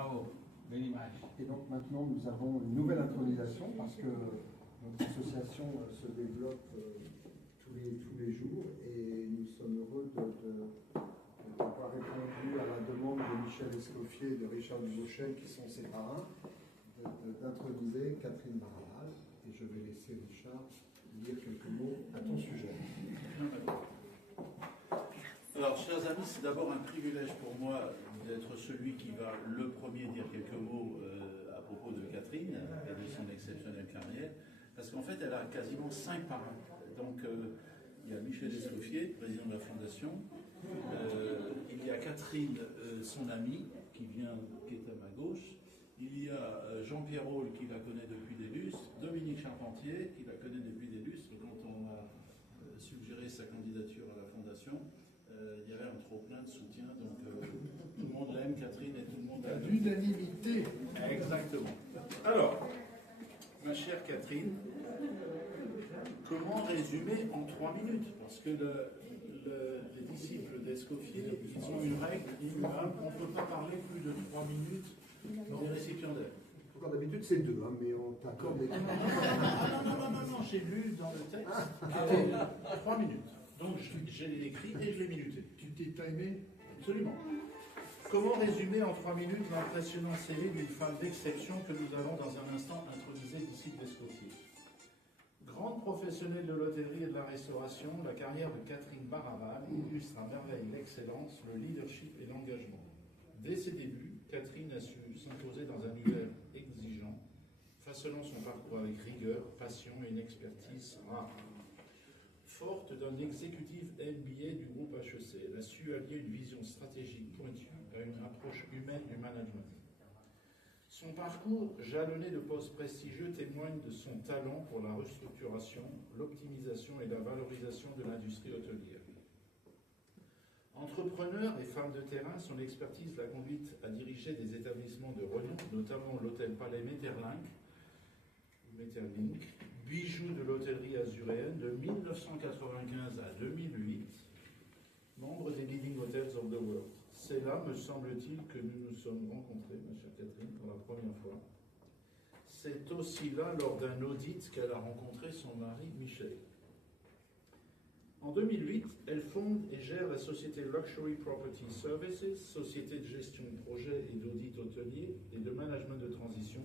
Bravo, belle image. Et donc maintenant nous avons une nouvelle intronisation parce que notre association se développe tous les jours et nous sommes heureux d'avoir répondu à la demande de Michel Escoffier et de Richard Dubochet, qui sont ses parrains, d'introniser Catherine Baraval. Et je vais laisser Richard dire quelques mots à ton sujet. Alors, chers amis, c'est d'abord un privilège pour moi d'être celui qui va le premier dire quelques mots à propos de Catherine et de son exceptionnelle carrière, parce qu'en fait, elle a quasiment 5 parrains. Donc, il y a Michel Escoffier, président de la Fondation, il y a Catherine, son amie, qui est à ma gauche, il y a Jean-Pierre Rôle, qui la connaît depuis des lustres, Dominique Charpentier, qui la connaît depuis des lustres, quand on a suggéré sa candidature à la Fondation. Il y avait un trop-plein de soutien, donc tout le monde l'aime, Catherine, et tout le monde l'aime. L'unanimité. Exactement. Alors, ma chère Catherine, comment résumer en 3 minutes? Parce que les disciples d'Escoffier, ils ont une règle immuable, on ne peut pas parler plus de 3 minutes des récipiendaires. D'habitude c'est 2, hein, mais on t'accorde des... Non, j'ai lu dans le texte 3 minutes. Donc j'ai l'écrit et je l'ai minuté. Tu t'es timé? Absolument. Comment résumer en 3 minutes l'impressionnant CV d'une femme d'exception que nous allons dans un instant introniser disciple d'Escoffier? Grande professionnelle de l'hôtellerie et de la restauration, la carrière de Catherine Baraval illustre à merveille l'excellence, le leadership et l'engagement. Dès ses débuts, Catherine a su s'imposer dans un univers exigeant, façonnant son parcours avec rigueur, passion et une expertise rare. Forte d'un exécutif MBA du groupe HEC, elle a su allier une vision stratégique pointue à une approche humaine du management. Son parcours, jalonné de postes prestigieux, témoigne de son talent pour la restructuration, l'optimisation et la valorisation de l'industrie hôtelière. Entrepreneur et femme de terrain, son expertise l'a conduite à diriger des établissements de renom, notamment l'hôtel Palais Metterlink, bijou de l'hôtellerie azuréenne de 1995 à 2008, membre des Leading Hotels of the World. C'est là, me semble-t-il, que nous nous sommes rencontrés, ma chère Catherine, pour la première fois. C'est aussi là, lors d'un audit, qu'elle a rencontré son mari, Michel. En 2008, elle fonde et gère la société Luxury Property Services, société de gestion de projet et d'audit hôtelier et de management de transition.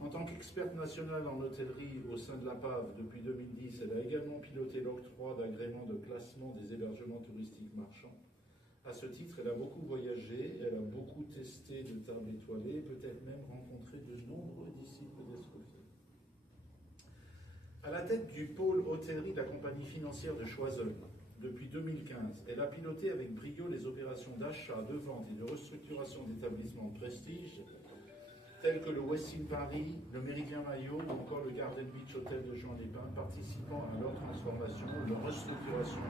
En tant qu'experte nationale en hôtellerie au sein de la PAV depuis 2010, elle a également piloté l'octroi d'agréments de classement des hébergements touristiques marchands. À ce titre, elle a beaucoup voyagé, elle a beaucoup testé de tables étoilées, peut-être même rencontré de nombreux disciples d'Escoffier. À la tête du pôle hôtellerie de la compagnie financière de Choiseul, depuis 2015, elle a piloté avec brio les opérations d'achat, de vente et de restructuration d'établissements de prestige, tels que le Westin Paris, le Méridien Maillot ou encore le Garden Beach Hotel de Juan-les-Pins, participant à leur transformation, leur restructuration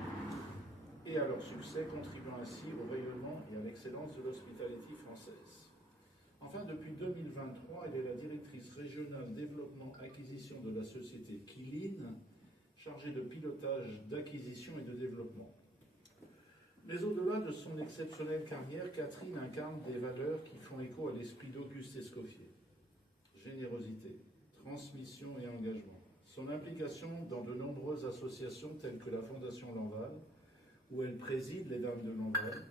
et à leur succès, contribuant ainsi au rayonnement et à l'excellence de l'hospitality française. Enfin, depuis 2023, elle est la directrice régionale développement-acquisition de la société Kiline, chargée de pilotage d'acquisition et de développement. Mais au-delà de son exceptionnelle carrière, Catherine incarne des valeurs qui font écho à l'esprit d'Auguste Escoffier. Générosité, transmission et engagement. Son implication dans de nombreuses associations telles que la Fondation Landval, où elle préside les Dames de Landval,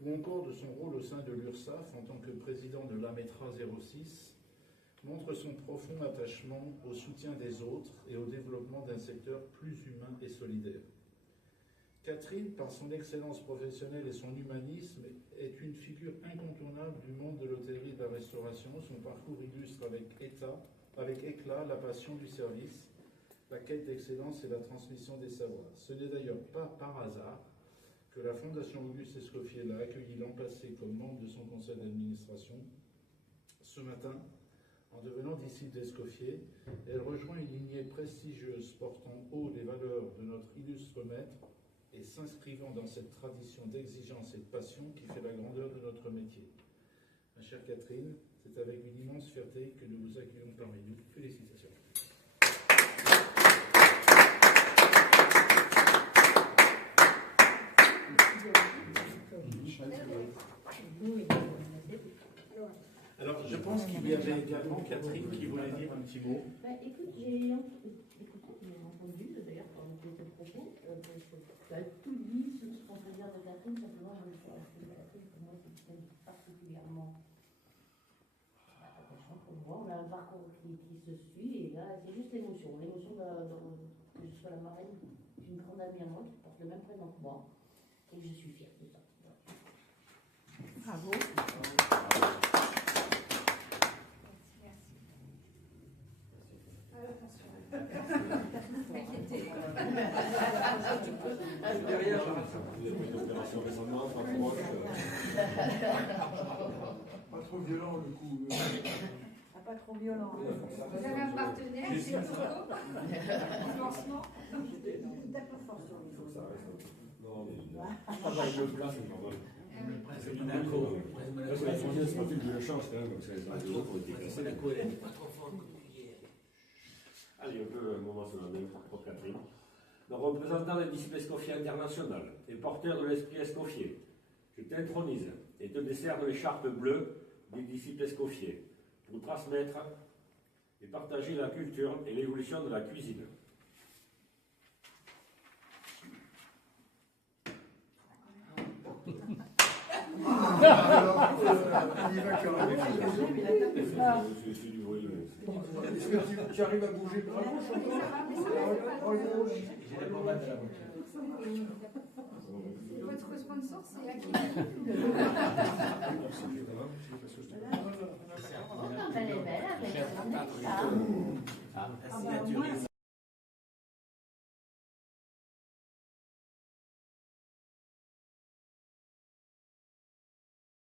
ou encore de son rôle au sein de l'URSSAF en tant que président de l'AMETRA 06, montre son profond attachement au soutien des autres et au développement d'un secteur plus humain et solidaire. Catherine, par son excellence professionnelle et son humanisme, est une figure incontournable du monde de l'hôtellerie et de la restauration. Son parcours illustre avec éclat la passion du service, la quête d'excellence et la transmission des savoirs. Ce n'est d'ailleurs pas par hasard que la Fondation Auguste Escoffier l'a accueilli l'an passé comme membre de son conseil d'administration. Ce matin, en devenant disciple d'Escoffier, elle rejoint une lignée prestigieuse portant haut les valeurs de notre illustre maître et s'inscrivant dans cette tradition d'exigence et de passion qui fait la grandeur de notre métier. Ma chère Catherine, c'est avec une immense fierté que nous vous accueillons parmi nous. Félicitations. Michel, Oui. pense qu'il y avait également Catherine qui voulait dire un petit mot. Écoute, j'ai entendu, d'ailleurs, quand on était propos, tu as tout dit ce qu'on peut dire de Catherine, simplement, je me suis restée Catherine, pour moi, c'est quelqu'un de particulièrement attachant pour moi. On a un parcours qui se suit, et là, c'est juste l'émotion. L'émotion que je sois la marraine d'une grande amie à moi qui porte le même prénom que moi, et que je suis fière de ça. Bravo. Derrière, vous avez une opération récemment, pas proche. Pas trop violent le coup. Pas trop violent. Vous avez un partenaire, c'est Toto en lancement. T'as pas fort sur les choses. Non, mais je travaille le plat, c'est normal. C'est Monaco. Parce que la frontière, c'est pas plus de la chance quand même, parce que les autres ont été cassés. Monaco, elle n'est pas trop forte comme hier. Allez, un peu un moment solennel pour Catherine. Le représentant des disciples Escoffier international et porteur de l'esprit Escoffier, je t'intronise et te décerne l'écharpe bleue des disciples Escoffier pour transmettre et partager la culture et l'évolution de la cuisine. C'est du bruit. Est-ce que tu arrives à bouger le bras gauche encore? Votre sponsor, c'est Aki. Elle est belle, avec un